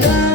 da da